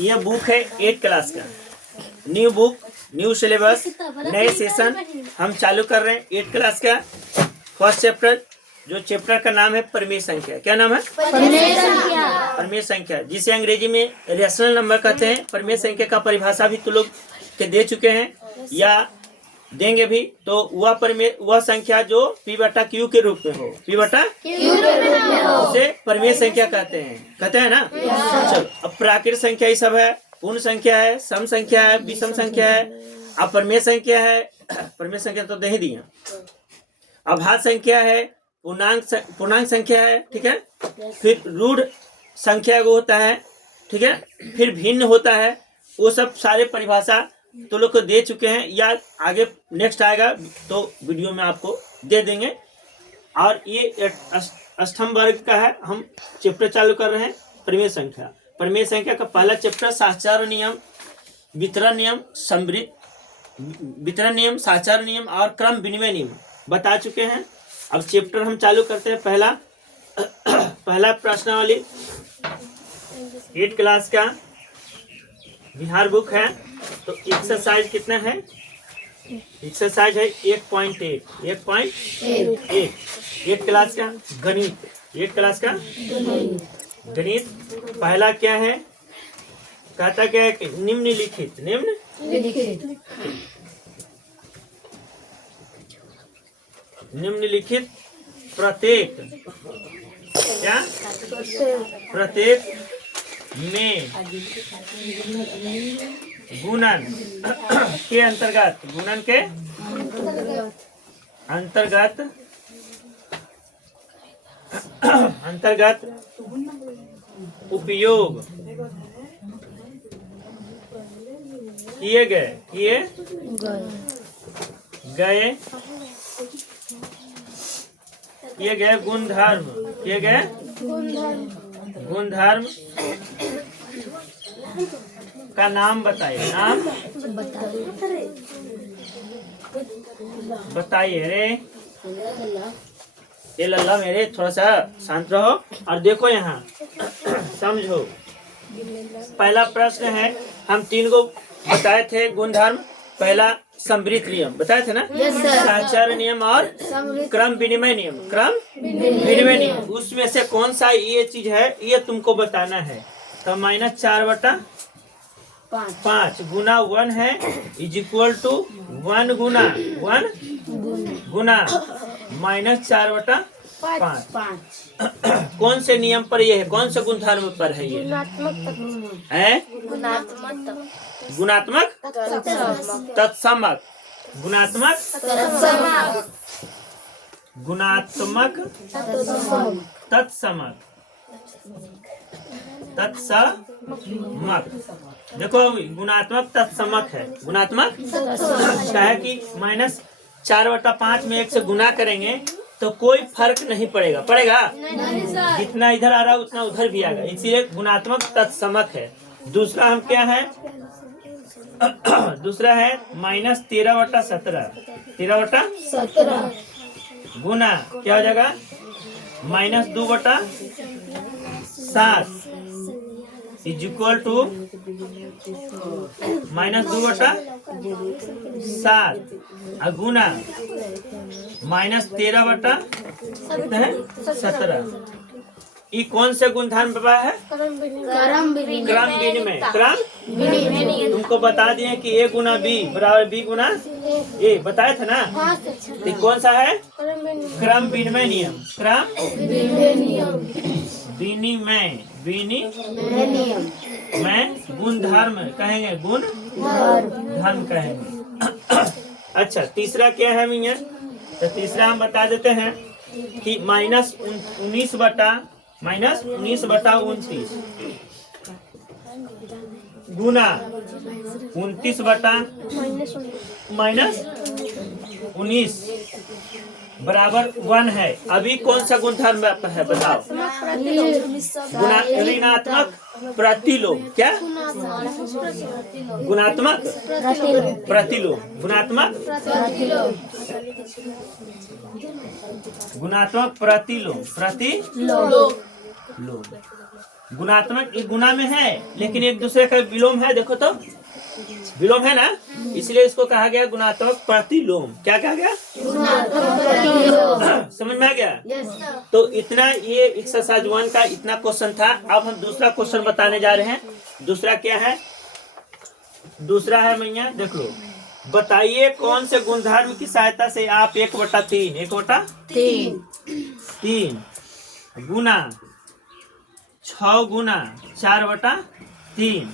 ये बुक है 8 क्लास का, न्यू बुक, न्यू सिलेबस, नए सेशन हम चालू कर रहे हैं 8 क्लास का। फर्स्ट चैप्टर, जो चैप्टर का नाम है परिमेय संख्या। क्या नाम है? परिमेय संख्या, जिसे अंग्रेजी में रेशनल नंबर कहते हैं। परिमेय संख्या का परिभाषा भी तुम लोग के दे चुके हैं या देंगे भी। तो वह संख्या जो P/Q के रूप में हो, P/Q उसे परिमेय संख्या कहते हैं ना। चलो, अब प्राकृत संख्या ये सब है, पूर्ण संख्या है, सम संख्या है, विषम संख्या है। अब परिमेय संख्या है, परिमेय संख्या तो दे ही दी। अभाज्य संख्या है, पूर्णांक संख्या है, ठीक है। फिर रूढ़ संख्या को होता है, ठीक है। फिर भिन्न होता है। वो सब सारे परिभाषा तो लोग को दे चुके हैं, या आगे नेक्स्ट आएगा तो वीडियो में आपको दे देंगे। और ये अष्टम वर्ग का है, हम चैप्टर चालू कर रहे हैं परिमेय संख्या। परिमेय संख्या का पहला चैप्टर साहचर्य नियम, वितरण नियम, वितरण नियम, साहचर्य नियम और क्रम विनिमय नियम बता चुके हैं। अब चैप्टर हम चालू करते हैं। पहला प्रश्नावली 8 क्लास का बिहार बुक है। तो एक्सरसाइज कितना है? एक्सरसाइज है 1.8 8 क्लास का गणित। 8 क्लास का गणित पहला क्या है? कहता क्या है कि निम्नलिखित प्रत्येक में गुणन के अंतर्गत उपयोग किए गए गुणधर्म का नाम बताइए। बताइए रे। ये लल्ला मेरे, थोड़ा सा शांत रहो और देखो यहाँ समझो। पहला प्रश्न है, हम 3 को बताए थे गुणधर्म। पहला समवृत्त नियम बताए थे ना, साहचर्य नियम और क्रम विनिमय नियम। उसमें से कौन सा ये चीज है, ये तुमको बताना है। तो -4/5 गुना 1 है इज इक्वल टू 1 गुना -4/5। कौन से नियम पर ये है? कौन से गुणधर्म पर है ये? गुणात्मक तत्समक। देखो गुणात्मक तत्समक है। गुणात्मक क्या है कि -4/5 में 1 से गुना करेंगे तो कोई फर्क नहीं पड़ेगा जितना इधर आ रहा है उतना उधर भी आएगा, इसीलिए गुणात्मक तत्समक है। दूसरा हम क्या है? दूसरा है -13/17 गुना क्या हो जाएगा? -2/7 इज इक्वल टू -2/7 गुना -13/17। ये कौन से गुणधर्म पर है? क्रम विनिमय। तुमको बता दिए कि A गुना B बराबर B गुना A, बताए थे ना। तो कौन सा है? क्रम विनिमय नियम। गुणधर्म कहेंगे, गुणधर्म कहेंगे। अच्छा, तीसरा क्या है भैया? तो तीसरा हम बता देते हैं कि -19/29 गुना 29/-19 बराबर 1 है। अभी कौन सा गुणधर्म है बताओ? ऋणात्मक प्रतिलोम। क्या? गुणात्मक प्रतिलोम। गुणात्मक एक गुना में है, लेकिन एक दूसरे का विलोम है। देखो तो विलोम है ना, इसलिए इसको कहा गया गुणात्मक प्रतिलोम। क्या कहा गया? समझ में आ गया? तो इतना ये एक्सरसाइज 1 का इतना क्वेश्चन था। अब हम दूसरा क्वेश्चन बताने जा रहे हैं। दूसरा क्या है? दूसरा है मैया देख लो, बताइए कौन से गुणधर्म की सहायता से आप 1/3 गुना 6 गुना 4/3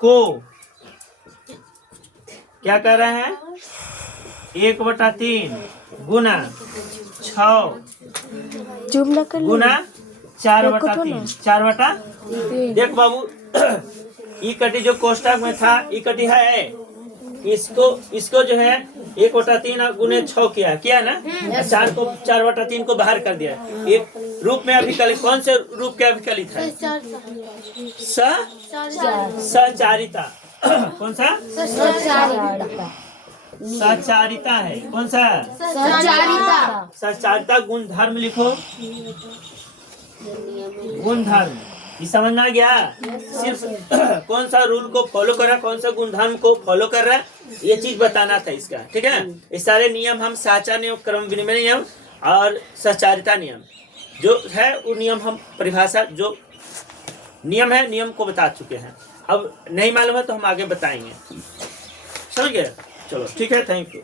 को क्या कर रहे हैं? 1/3 गुना 6 गुना 4/3 4/3। देख बाबू, इकट्ठी जो कोष्टक में था इकट्ठी है, इसको जो है 1/3 गुने 6 किया ना, 4/3 को बाहर कर दिया। एक रूप में अभिकलित, कौन से रूप के अभिकलित है? सचारिता। कौन सा? सचारिता है। कौन सा? सचारिता गुणधर्म लिखो। गुणधर्म ये समझ में आ गया? सिर्फ कौन सा रूल को फॉलो कर रहा है, कौन सा गुणधर्म को फॉलो कर रहा है, ये चीज बताना था इसका। ठीक है, ये सारे नियम हम साचार नियम, क्रम विनिमय नियम और सचारिता नियम जो है, वो नियम हम परिभाषा जो नियम है, नियम को बता चुके हैं। अब नहीं मालूम है तो हम आगे बताएंगे। समझ गए? चलो ठीक है, थैंक यू।